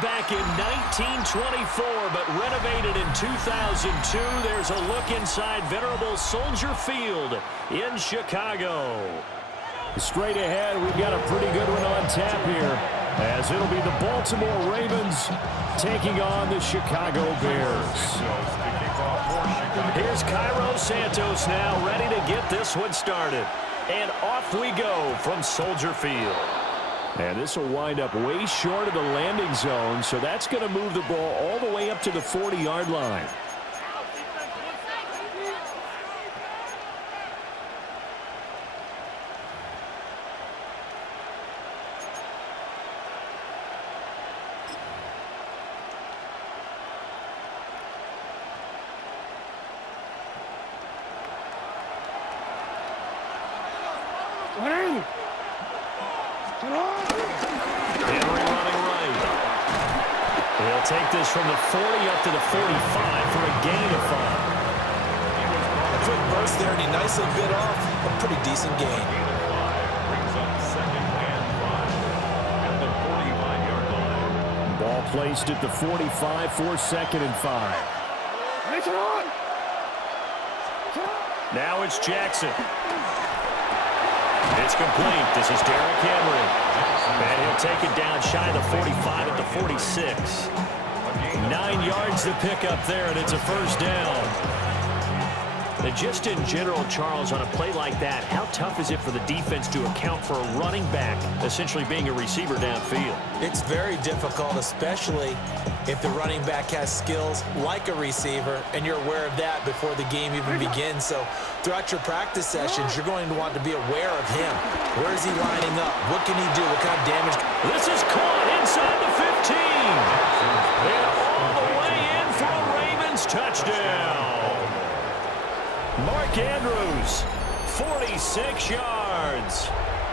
back in 1924, but renovated in 2002. There's a look inside venerable Soldier Field in Chicago. Straight ahead, we've got a pretty good one on tap here, as it'll be the Baltimore Ravens taking on the Chicago Bears. Here's Cairo Santos now, ready to get this one started. And off we go from Soldier Field. And this will wind up way short of the landing zone, so that's going to move the ball all the way up to the 40-yard line. Take this from the 40 up to the 45 for a gain of 5. A quick burst there, and he nicely bit off a pretty decent gain. Brings up second and 5 at the 45-yard line. Ball placed at the 45 for second and 5. Now it's Jackson. It's complete. This is Derrick Henry. And he'll take it down shy of the 45 at the 46. 9 yards to pick up there, and it's a first down. And just in general, Charles, on a play like that, how tough is it for the defense to account for a running back essentially being a receiver downfield? It's very difficult, especially if the running back has skills like a receiver, and you're aware of that before the game even begins. So throughout your practice sessions, you're going to want to be aware of him. Where is he lining up? What can he do? What kind of damage? This is caught inside the 15. And all the way in for a Ravens touchdown. Mark Andrews, 46 yards.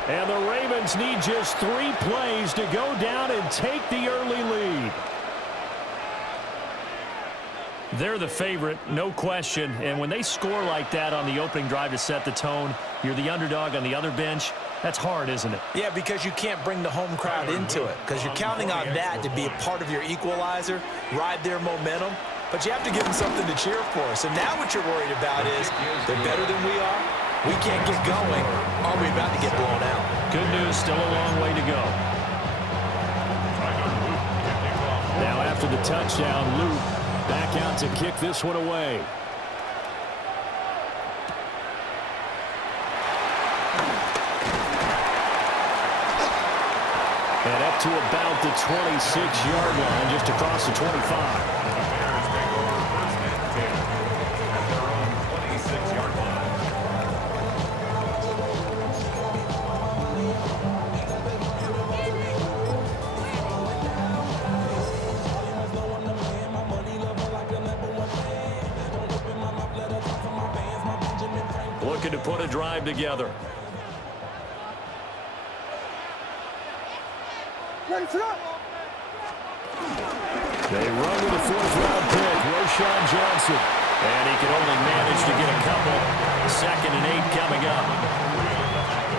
And the Ravens need just 3 plays to go down and take the early lead. They're the favorite, no question. And when they score like that on the opening drive to set the tone, you're the underdog on the other bench. That's hard, isn't it? Yeah, because you can't bring the home crowd into it, because you're counting on that to be a part of your equalizer, ride their momentum. But you have to give them something to cheer for. So now what you're worried about is they're better than we are. We can't get going. Are we about to get blown out? Good news, still a long way to go. Now after the touchdown, Luke back out to kick this one away. And up to about the 26-yard line, just across the 25. Looking to put a drive together. They run with a 4th-round pick, Roschon Johnson. And he can only manage to get a couple. 2nd and 8 coming up.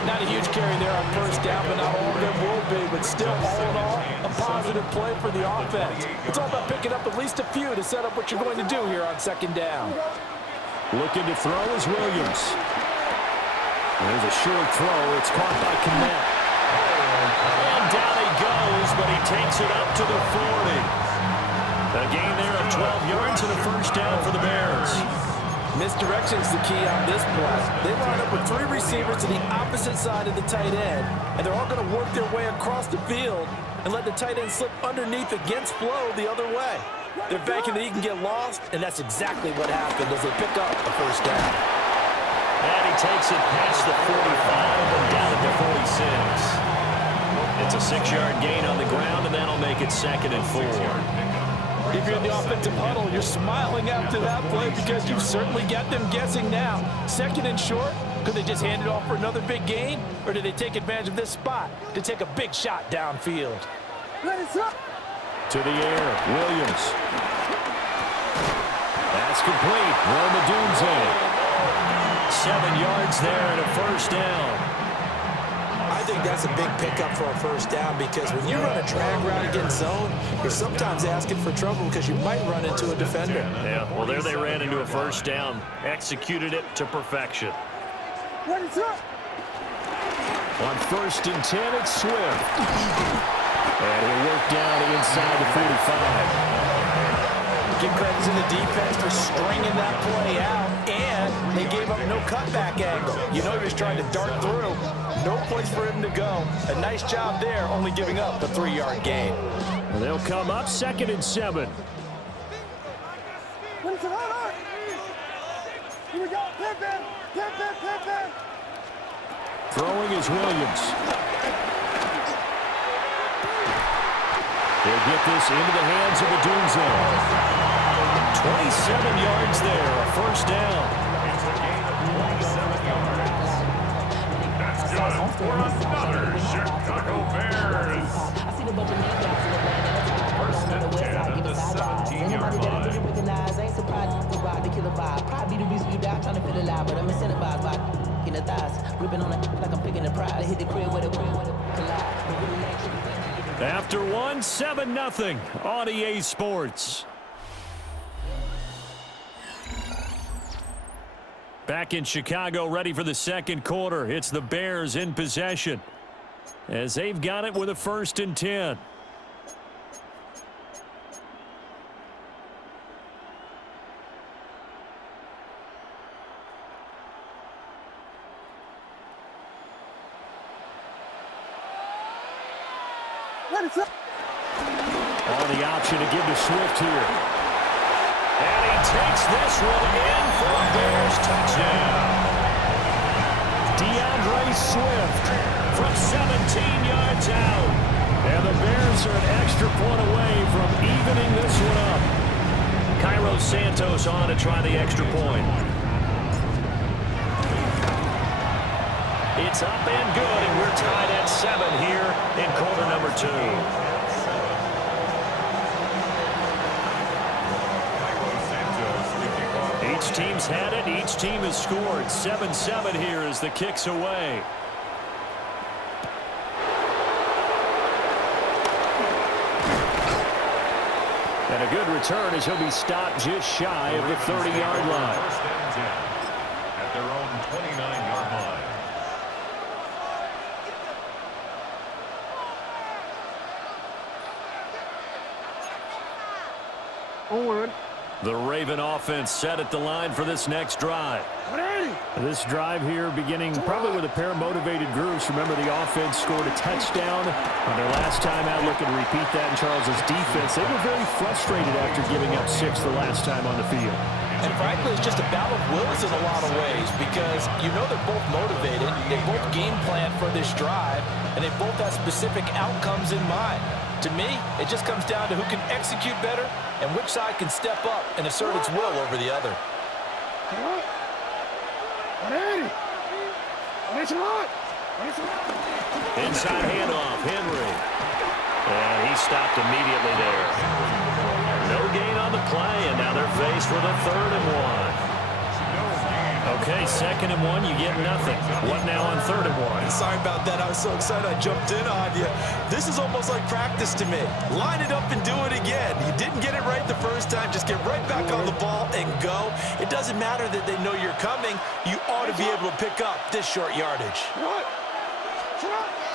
Not a huge carry there on first down, but not all of them will be. But still, all in all, a positive play for the offense. It's all about picking up at least a few to set up what you're going to do here on 2nd down. Looking to throw is Williams. There's a short throw. It's caught by Kmet. And down he goes, but he takes it up to the 40. A gain there of 12 yards and a first down for the Bears. Misdirection is the key on this play. They line up with 3 receivers to the opposite side of the tight end, and they're all going to work their way across the field and let the tight end slip underneath against flow the other way. They're banking that he can get lost, and that's exactly what happened as they pick up the first down. And he takes it past the 45 and down at the 46. It's a 6-yard gain on the ground, and that'll make it 2nd and 4. If you're in the offensive huddle, you're smiling after that play because you've certainly got them guessing now. 2nd and short, could they just hand it off for another big gain? Or do they take advantage of this spot to take a big shot downfield? To the air, Williams. That's complete. Roma Dunze. 7 yards there and a first down. I think that's a big pickup for a first down because when you run a drag route against zone, you're sometimes asking for trouble because you might run into a defender. Yeah, well, there they ran into a first down. Executed it to perfection. On 1st and 10, it's Swift. And he'll work down inside the 45. Give credit to the defense for stringing that play out, and they gave up no cutback angle. You know you're just trying to dart through. No place for him to go. A nice job there, only giving up the 3-yard gain. And they'll come up 2nd and 7. Throwing is Williams. They'll get this into the hands of the Doom Zone. 27 yards there, a first down. It's a gain of 27 yards. That's good for another Chicago Bears. First and 10 at the 17-yard line. Probably the reason you die trying to feel alive, but I'm incentivized by in the thighs, gripping on it like I'm picking the pride. I hit the crib with a collide. After 1, 7-0 on EA Sports. Back in Chicago, ready for the second quarter. It's the Bears in possession as they've got it with a 1st and 10. On the option to give to Swift here. And he takes this one in for a Bears touchdown. DeAndre Swift From 17 yards out. And the Bears are an extra point away from evening this one up. Cairo Santos on to try the extra point. It's up and good, and we're tied at 7 here in quarter number 2. Each team's had it. Each team has scored. 7-7 here as the kick's away. And a good return as he'll be stopped just shy of the 30-yard line. First and 10 at their own 29-yard line. The Raven offense set at the line for this next drive. This drive here beginning probably with a pair of motivated groups. Remember, the offense scored a touchdown on their last time out. Looking to repeat that in Charles's defense. They were very frustrated after giving up 6 the last time on the field. And frankly, it's just a battle of wills in a lot of ways because you know they're both motivated, they both game plan for this drive, and they both have specific outcomes in mind. To me, it just comes down to who can execute better and which side can step up and assert its will over the other. Inside handoff, Henry. And he stopped immediately there. No gain on the play, and now they're faced with a 3rd and 1. Okay, 2nd and 1, you get nothing. What now on 3rd and 1? Sorry about that. I was so excited I jumped in on you. This is almost like practice to me. Line it up and do it again. You didn't get it right the first time. Just get right back on the ball and go. It doesn't matter that they know you're coming. You ought to be able to pick up this short yardage.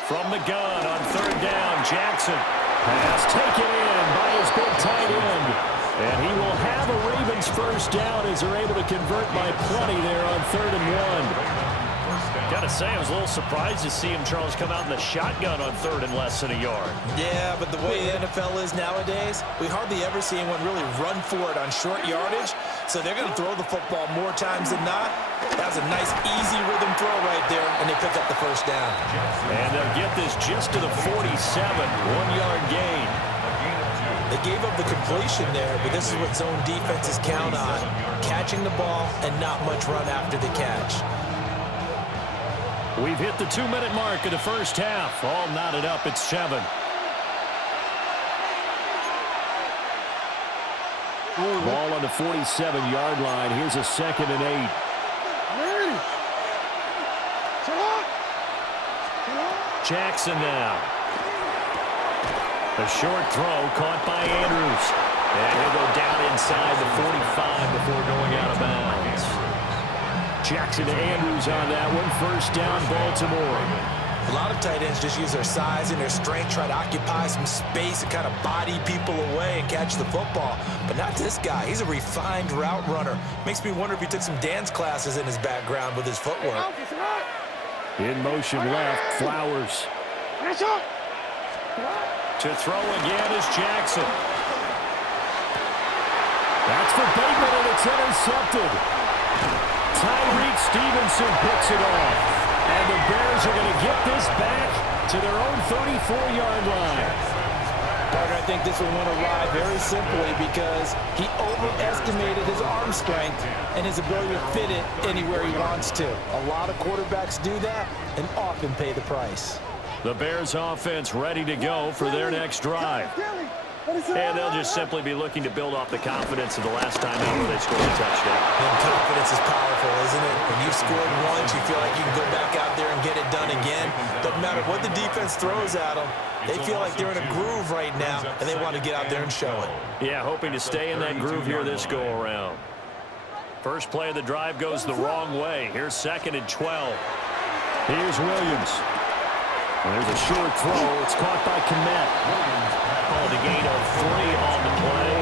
From the gun on 3rd down, Jackson. Pass taken in by his big tight end. And he will have a Ravens first down as they're able to convert by plenty there on 3rd and 1. Got to say, I was a little surprised to see him, Charles, come out in the shotgun on 3rd and less than a yard. Yeah, but the way the NFL is nowadays, we hardly ever see anyone really run for it on short yardage. So they're going to throw the football more times than not. That was a nice, easy rhythm throw right there, and they pick up the first down. And they'll get this just to the 47, 1-yard gain. They gave up the completion there, but this is what zone defenses count on. Catching the ball and not much run after the catch. We've hit the 2-minute mark of the first half. All knotted up at 7. Ball on the 47-yard line. Here's a 2nd and 8. Jackson now. A short throw caught by Andrews. And he'll go down inside the 45 before going out of bounds. Jackson to Andrews on that one. First down, Baltimore. A lot of tight ends just use their size and their strength, try to occupy some space and kind of body people away and catch the football. But not this guy. He's a refined route runner. Makes me wonder if he took some dance classes in his background with his footwork. In motion left, Flowers. To throw again is Jackson. That's for Bateman, and it's intercepted. Tyreek Stevenson picks it off. And the Bears are going to get this back to their own 34-yard line. Partner, I think this one went awry very simply because he overestimated his arm strength and his ability to fit it anywhere he wants to. A lot of quarterbacks do that and often pay the price. The Bears offense ready to go for their next drive. And they'll just simply be looking to build off the confidence of the last time out where they scored a touchdown. And confidence is powerful, isn't it? When you've scored once, you feel like you can go back out there and get it done again. Doesn't matter what the defense throws at them. They feel like they're in a groove right now, and they want to get out there and show it. Yeah, hoping to stay in that groove here this go-around. First play of the drive goes the wrong way. Here's 2nd and 12. Here's Williams. And there's a short throw. It's caught by Kmet. Called a gain of 3 on the play.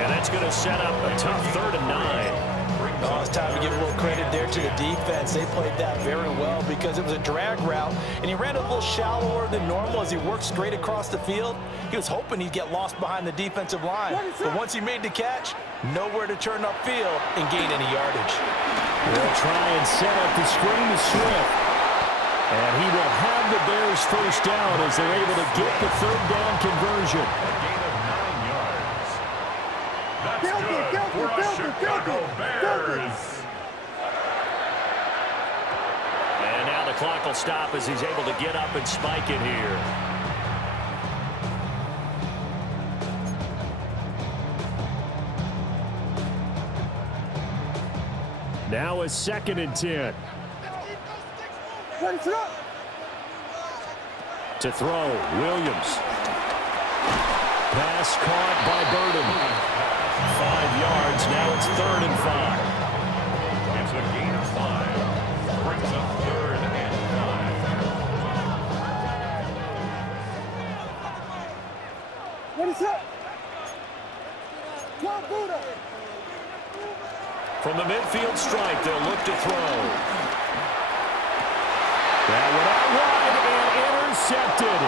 And that's going to set up a tough 3rd and 9. Oh, it's time to give a little credit there to the defense. They played that very well because it was a drag route, and he ran a little shallower than normal as he worked straight across the field. He was hoping he'd get lost behind the defensive line. But once he made the catch, nowhere to turn upfield and gain any yardage. They'll try and set up the screen to Swift. And he will have the Bears first down as they're able to get the 3rd down conversion. A gain of 9 yards. That's good for our Chicago Bears. And now the clock will stop as he's able to get up and spike it here. Now a 2nd and 10. To throw, Williams. Pass caught by Burden. 5 yards, now it's 3rd and 5. It's a gain of 5. Brings up 3rd and 5. What is up? From the midfield stripe, they'll look to throw. That went out wide and intercepted.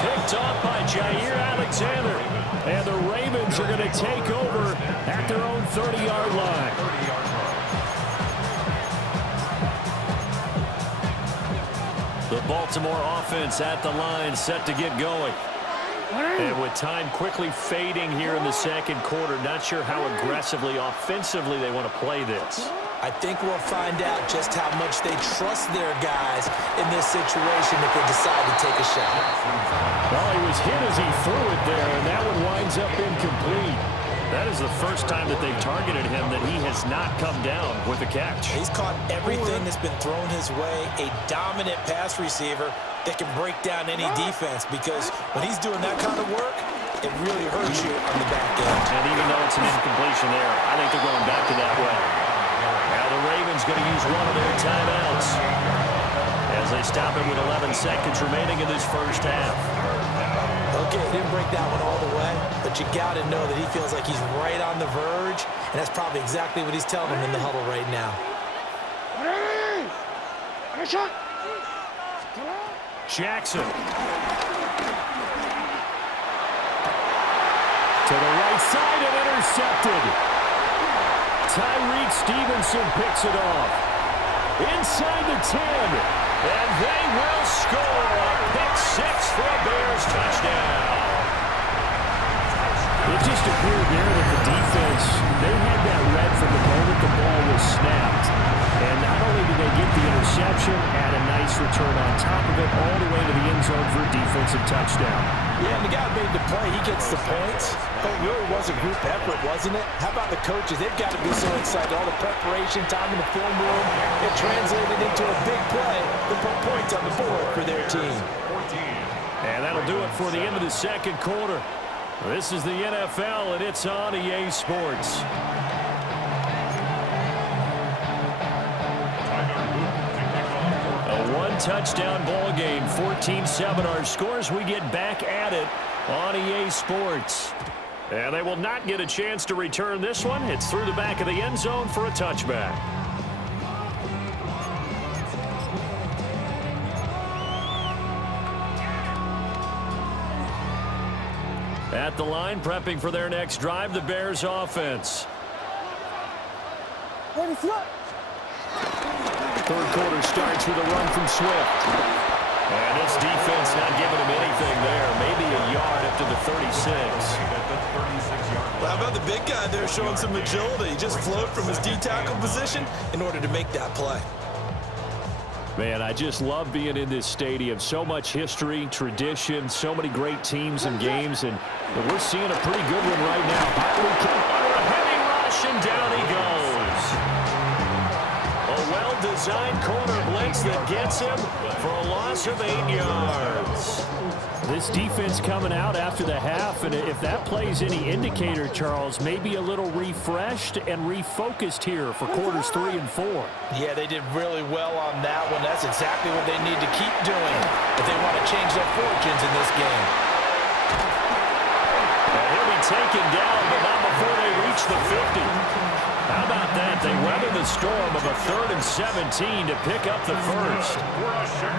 Picked off by Jair Alexander. And the Ravens are going to take over at their own 30-yard line. The Baltimore offense at the line, set to get going. And with time quickly fading here in the 2nd quarter, not sure how aggressively, offensively they want to play this. I think we'll find out just how much they trust their guys in this situation if they decide to take a shot. Well, he was hit as he threw it there, and that one winds up incomplete. That is the first time that they've targeted him that he has not come down with a catch. He's caught everything that's been thrown his way, a dominant pass receiver that can break down any defense, because when he's doing that kind of work, it really hurts you on the back end. And even though it's an incompletion there, I think they're going back to that way. Now the Ravens going to use one of their timeouts as they stop it with 11 seconds remaining in this first half. Okay, didn't break that one all the way, but you got to know that he feels like he's right on the verge, and that's probably exactly what he's telling him in the huddle right now. Jackson. To the right side and intercepted. Tyreek Stevenson picks it off. Inside the 10. And they will score a pick 6 for a Bears touchdown. It just appeared there that the defense, they had that read from the moment the ball was snapped. And not only did they get the interception, add a nice return on top of it, all the way to the end zone for a defensive touchdown. Yeah, and the guy made the play. He gets the points. But it really was a group effort, wasn't it? How about the coaches? They've got to be so excited. All the preparation time in the film room, it translated into a big play to put points on the board for their team. And that'll do it for the end of the second quarter. This is the NFL, and it's on EA Sports. A one-touchdown ball game, 14-7 our scores. We get back at it on EA Sports. And they will not get a chance to return this one. It's through the back of the end zone for a touchback. At the line, prepping for their next drive, the Bears offense. Third quarter starts with a run from Swift. And this defense not giving him anything there. Maybe a yard up to the 36. Well, how about the big guy there showing some agility? He just floated from his D-tackle position in order to make that play. Man, I just love being in this stadium. So much history, tradition, so many great teams and games, and we're seeing a pretty good one right now. A heavy rush, and down he goes. A well-designed corner blitz that gets him for a loss of 8 yards. This defense coming out after the half, and if that plays any indicator, Charles, maybe a little refreshed and refocused here for quarters 3 and 4. Yeah, they did really well on that one. That's exactly what they need to keep doing if they want to change their fortunes in this game. He'll be taken down, but not before they reach the 50. How about that? They weather the storm of a 3rd and 17 to pick up the first.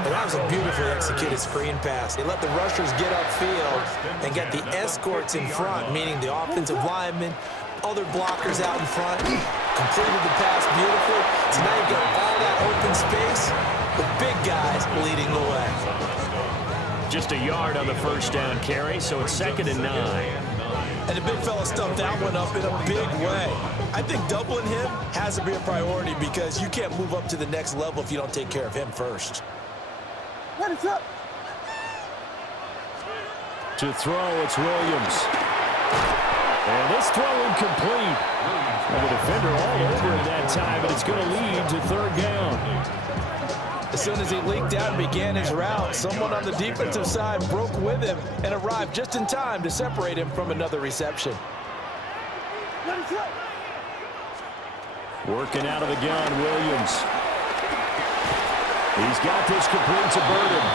And that was a beautifully executed screen pass. They let the rushers get upfield and get the escorts in front, meaning the offensive linemen, other blockers out in front, completed the pass beautifully. So now you've got all that open space with big guys leading the way. Just a yard on the first down carry, so it's 2nd and 9. And the big fella stumped that one up in a big way. I think doubling him has to be a priority because you can't move up to the next level if you don't take care of him first. To throw, it's Williams. And this throw incomplete. And the defender all over it that time, but it's going to lead to 3rd down. As soon as he leaked out and began his route, someone on the defensive side broke with him and arrived just in time to separate him from another reception. Working out of the gun, Williams. He's got this complete to Burden.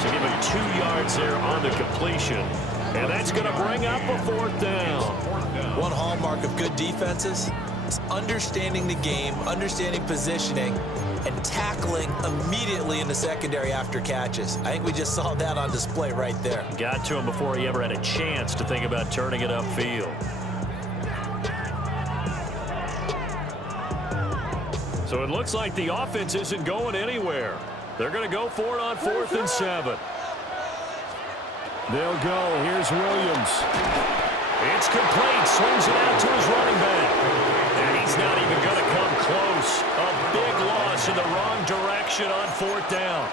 So give him 2 yards there on the completion. And that's going to bring up a 4th down. One hallmark of good defenses is understanding the game, understanding positioning, and tackling immediately in the secondary after catches. I think we just saw that on display right there. Got to him before he ever had a chance to think about turning it upfield. So it looks like the offense isn't going anywhere. They're going to go for it on 4th and 7. They'll go. Here's Williams. It's complete. Swings it out to his running back. And he's not even going to come close. A big loss in the wrong direction on 4th down.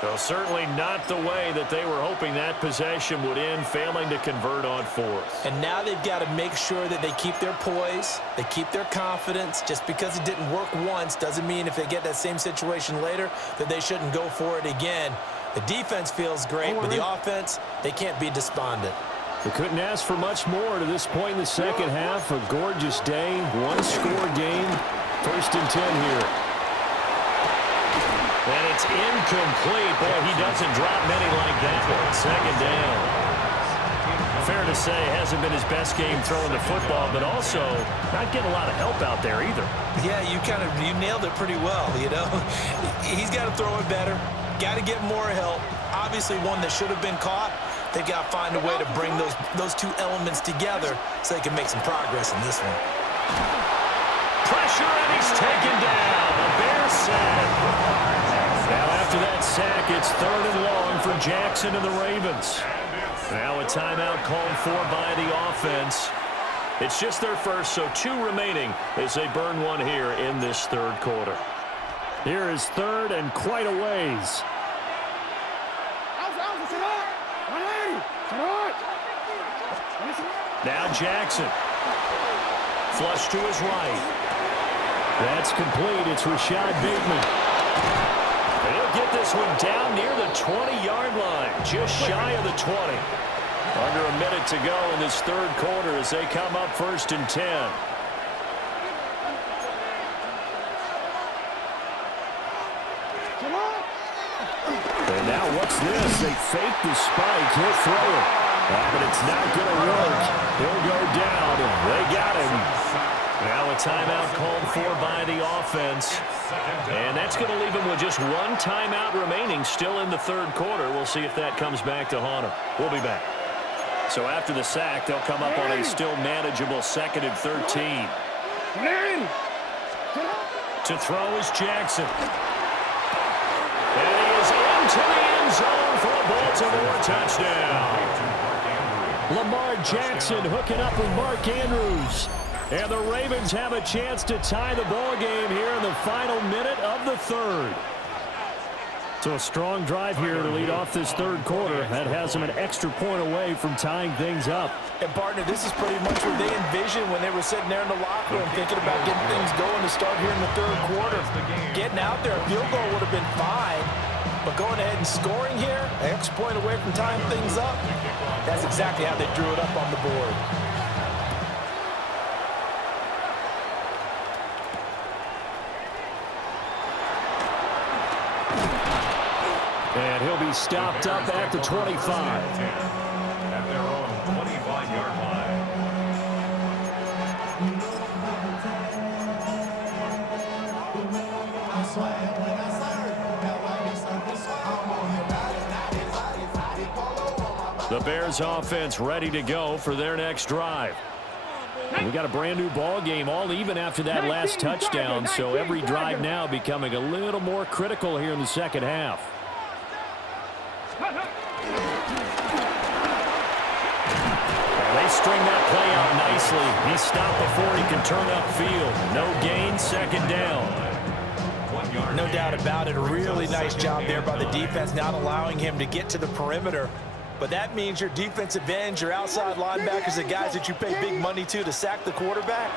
So certainly not the way that they were hoping that possession would end, failing to convert on 4th. And now they've got to make sure that they keep their poise, they keep their confidence. Just because it didn't work once doesn't mean if they get that same situation later that they shouldn't go for it again. The defense feels great, but the offense, they can't be despondent. We couldn't ask for much more to this point in the second half. A gorgeous day, one-score game. 1st and 10 here. And it's incomplete. Boy, he doesn't drop many like that one. 2nd down. Fair to say, hasn't been his best game throwing the football, but also not getting a lot of help out there either. Yeah, you nailed it pretty well, you know. He's got to throw it better. Got to get more help. Obviously one that should have been caught. They've got to find a way to bring those 2 elements together so they can make some progress in this one. Pressure, and he's taken down. The Bears sack. Now after that sack, it's 3rd and long for Jackson and the Ravens. Now a timeout called for by the offense. It's just their first, so 2 remaining as they burn one here in this 3rd quarter. Here is 3rd and quite a ways. Now Jackson. Flush to his right. That's complete. It's Rashad Bateman. He'll get this one down near the 20-yard line, just shy of the 20. Under a minute to go in this third quarter as they come up 1st and 10. And now what's this? They fake the spike. He'll throw it. But it's not going to work. He'll go down. They got him. Now a timeout called for by the offense. And that's going to leave him with just one timeout remaining still in the third quarter. We'll see if that comes back to haunt him. We'll be back. So after the sack, they'll come up on a still manageable 2nd and 13. To throw is Jackson. And he is into the end zone for a Baltimore touchdown. Lamar Jackson hooking up with Mark Andrews. And the Ravens have a chance to tie the ball game here in the final minute of the third. So a strong drive here to lead off this third quarter. That has them an extra point away from tying things up. And, partner, this is pretty much what they envisioned when they were sitting there in the locker room thinking about getting things going to start here in the third quarter. Getting out there, a field goal would have been fine. But going ahead and scoring here, an extra point away from tying things up, that's exactly how they drew it up on the board. And he'll be stopped up at the 25. At their own 25-yard line. The Bears offense ready to go for their next drive. We got a brand new ball game, all even after that last touchdown, so every drive now becoming a little more critical here in the second half. They string that play out nicely. He stopped before he can turn upfield. No gain, 2nd down. No doubt about it. A really nice job there by the defense, not allowing him to get to the perimeter. But that means your defensive ends, your outside linebackers, the guys that you pay big money to sack the quarterback,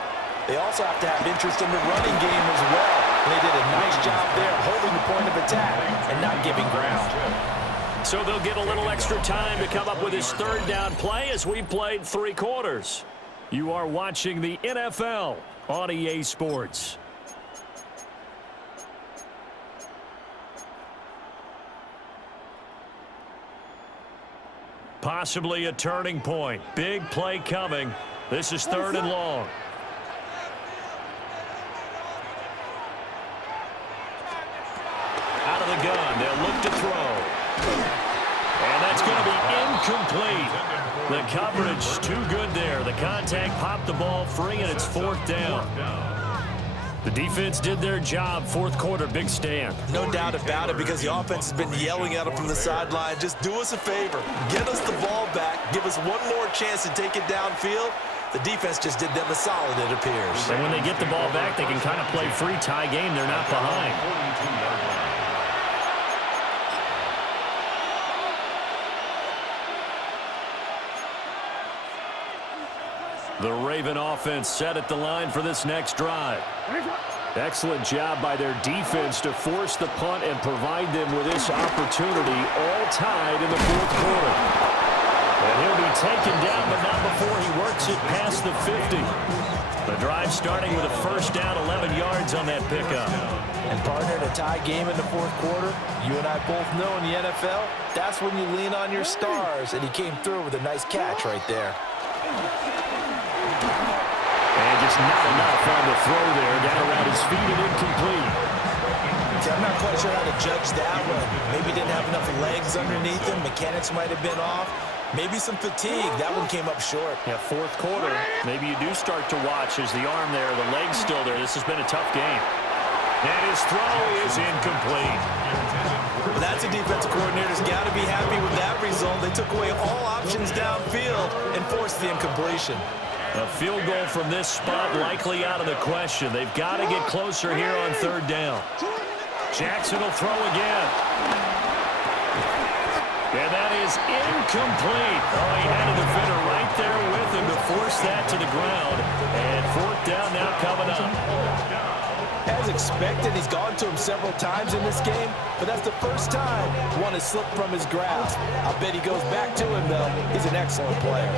they also have to have interest in the running game as well. And they did a nice job there holding the point of attack and not giving ground. So they'll get a little extra time to come up with his 3rd down play as we played 3 quarters. You are watching the NFL on EA Sports. Possibly a turning point. Big play coming. This is 3rd and long. Out of the gun. They'll look to throw. And that's going to be incomplete. The coverage too good there. The contact popped the ball free, and it's 4th down. The defense did their job. 4th quarter, big stand. No doubt about it, because the offense has been yelling at them from the sideline. Just do us a favor. Get us the ball back. Give us one more chance to take it downfield. The defense just did them a solid, it appears. And when they get the ball back, they can kind of play free tie game. They're not behind. The Raven offense set at the line for this next drive. Excellent job by their defense to force the punt and provide them with this opportunity, all tied in the 4th quarter. And he'll be taken down, but not before he works it past the 50. The drive starting with a 1st down, 11 yards on that pickup. And, partner, in a tie game in the 4th quarter, you and I both know in the NFL, that's when you lean on your stars, and he came through with a nice catch right there. And just not enough on the throw there. Down around his feet and incomplete. See, I'm not quite sure how to judge that one. Maybe didn't have enough legs underneath him. Mechanics might have been off. Maybe some fatigue. That one came up short. Yeah, 4th quarter. Maybe you do start to watch as the arm there, the leg's still there. This has been a tough game. And his throw is incomplete. Well, that's a defensive coordinator's got to be happy with that result. They took away all options downfield and forced the incompletion. A field goal from this spot likely out of the question. They've got to get closer here on 3rd down. Jackson will throw again. And that is incomplete. Oh, he had a defender right there with him to force that to the ground. And fourth down now coming up. As expected, he's gone to him several times in this game, but that's the first time one has slipped from his grasp. I bet he goes back to him, though. He's an excellent player.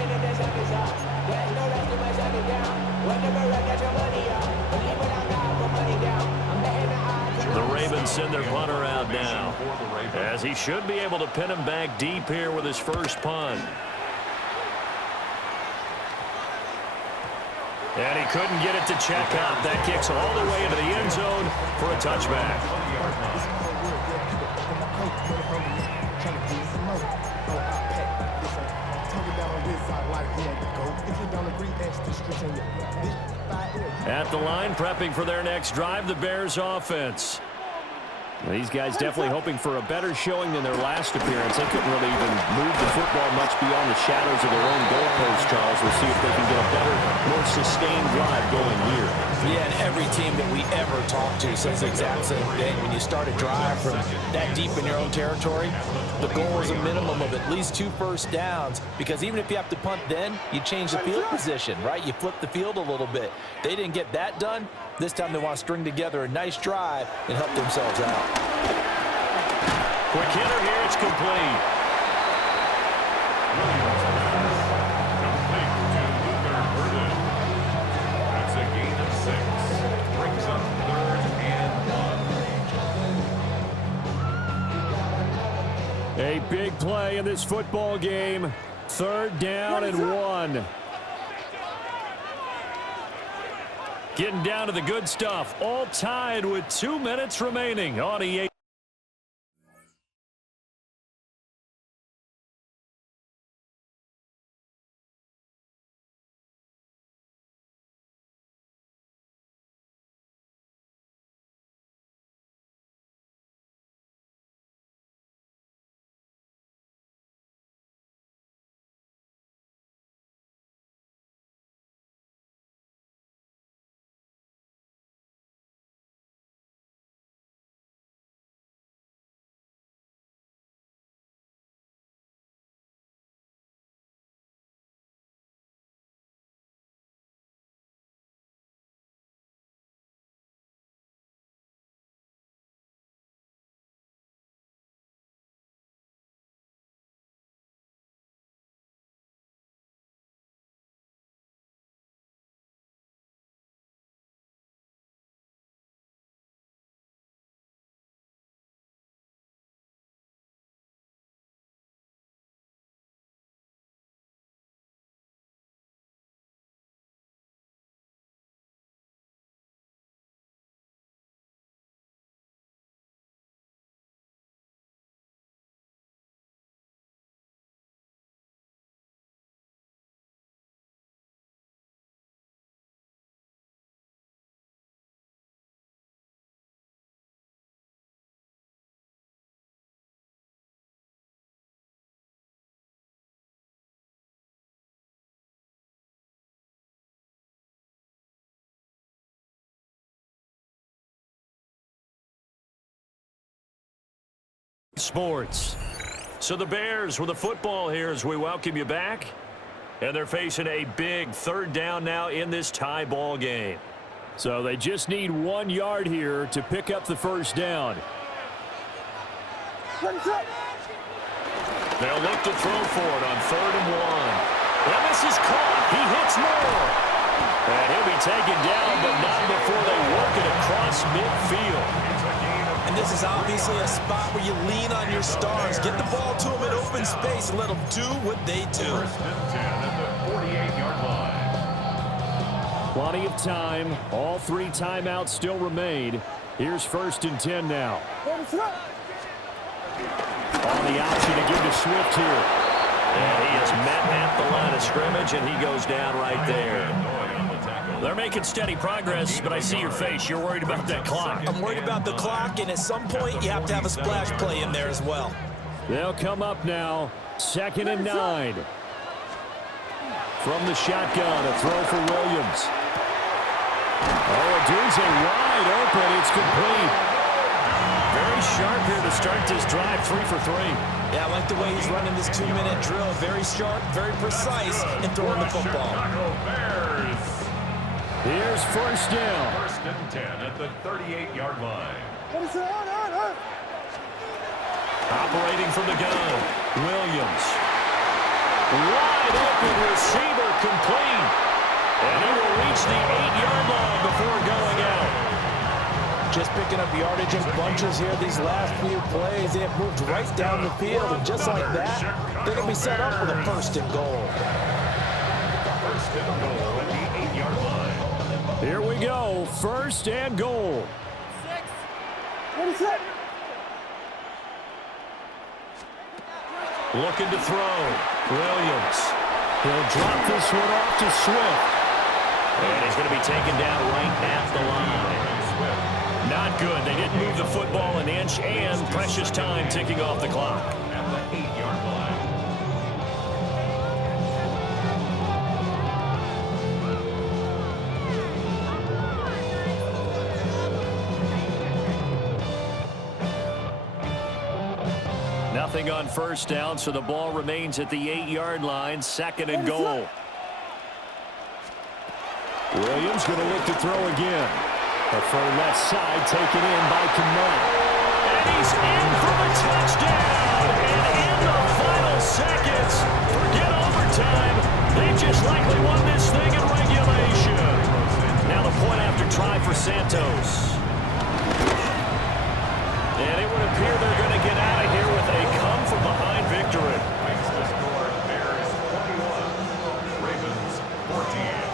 The Ravens send their punter out now, as he should be able to pin him back deep here with his first punt. And he couldn't get it to check out. That kicks all the way into the end zone for a touchback. At the line, prepping for their next drive, the Bears offense. These guys definitely hoping for a better showing than their last appearance. They couldn't really even move the football much beyond the shadows of their own goalpost, Charles. We'll see if they can get a better, more sustained drive going here. Yeah, and every team that we ever talk to says the exact same thing. When you start a drive from that deep in your own territory, the goal is a minimum of at least 2 first downs, because even if you have to punt then, you change the field position, right? You flip the field a little bit. They didn't get that done. This time they want to string together a nice drive and help themselves out. Quick hitter here, it's complete. Complete to Luther Burden. That's a gain of 6. Brings up 3rd and 1. A big play in this football game. 3rd down and 1. Getting down to the good stuff. All tied with 2 minutes remaining on EA. Sports. So the Bears with the football here as we welcome you back. And they're facing a big 3rd down now in this tie ball game. So they just need 1 yard here to pick up the first down. They'll look to throw for it on 3rd and 1. And this is caught. He hits more. And he'll be taken down, but not before they work it across midfield. And this is obviously a spot where you lean on your stars. Get the ball to them in open space and let them do what they do. 1st and 10 at the 48-yard line. Plenty of time. All 3 timeouts still remain. Here's 1st and 10 now. On the option to give to Swift here. And he is met at the line of scrimmage, and he goes down right there. They're making steady progress, but I see your face. You're worried about that clock. I'm worried about the clock, and at some point, you have to have a splash play in there as well. They'll come up now. 2nd and 9. From the shotgun, a throw for Williams. Oh, Odunze wide open. It's complete. Very sharp here to start this drive, 3 for 3. Yeah, I like the way he's running this 2-minute drill. Very sharp, very precise in throwing the football. Chicago Bears. Here's first down. 1st and 10 at the 38-yard line. Operating from the gun, Williams. Wide open receiver complete. And he will reach the 8-yard line before going out. Just picking up yardage in bunches here these last few plays. They have moved right down the field, and just like that, they're going to be set up with a 1st and goal. 1st and goal at the 8-yard line. Here we go, 1st and goal. Looking to throw. Williams. He'll drop this one off to Swift. And he's going to be taken down right at the line. Not good. They didn't move the football an inch, and precious time ticking off the clock. At the 8-yard line. Nothing on 1st down, so the ball remains at the 8-yard line, 2nd and goal. Williams going to look to throw again. The far left side taken in by Kmet. And he's in for the touchdown. And in the final seconds, forget overtime. They just likely won this thing in regulation. Now the point after try for Santos. And it would appear they're going to get out of here with a come-from-behind victory. Makes the score Bears 21, Ravens 14.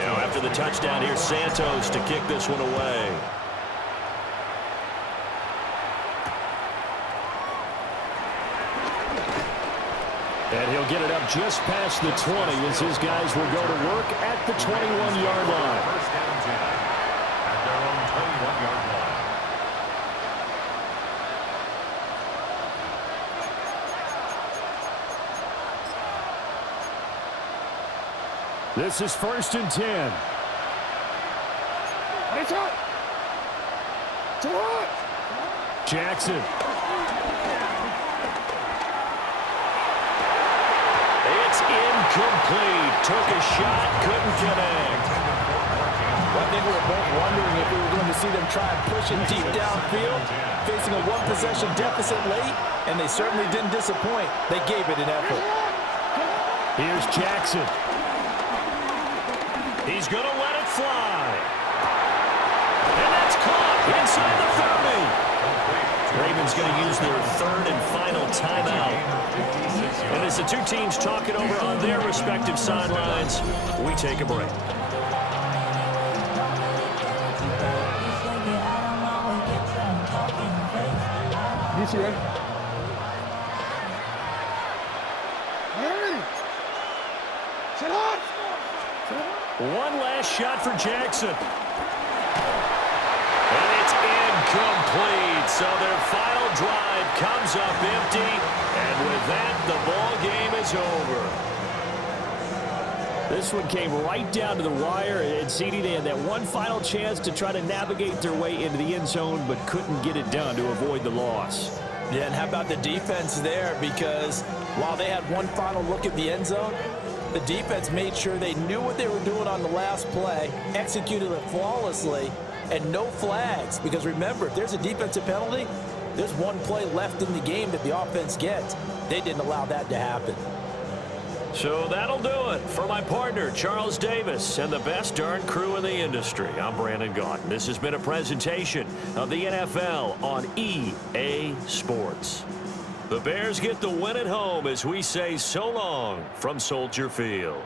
Now after the touchdown, here's Santos to kick this one away. And he'll get it up just past the 20 as his guys will go to work at the 21-yard line. 1st and 10 at their own 21-yard line. This is 1st and 10. Jackson. It's incomplete. Took a shot, couldn't connect. Well, I think we were both wondering if we were going to see them try and push it deep downfield, facing a 1-possession deficit late, and they certainly didn't disappoint. They gave it an effort. Here's Jackson. He's going to let it fly. And that's caught inside the 30. Ravens going to use their 3rd and final timeout. And as the two teams talk it over on their respective sidelines, we take a break. One last shot for Jackson. And it's incomplete. So their final drive comes up empty. And with that, the ball game is over. This one came right down to the wire, and CD, they had that one final chance to try to navigate their way into the end zone, but couldn't get it done to avoid the loss. Yeah, and how about the defense there? Because while they had one final look at the end zone, the defense made sure they knew what they were doing on the last play, executed it flawlessly, and no flags. Because remember, if there's a defensive penalty, there's one play left in the game that the offense gets. They didn't allow that to happen. So that'll do it for my partner, Charles Davis, and the best darn crew in the industry. I'm Brandon Gaudin. This has been a presentation of the NFL on EA Sports. The Bears get the win at home as we say so long from Soldier Field.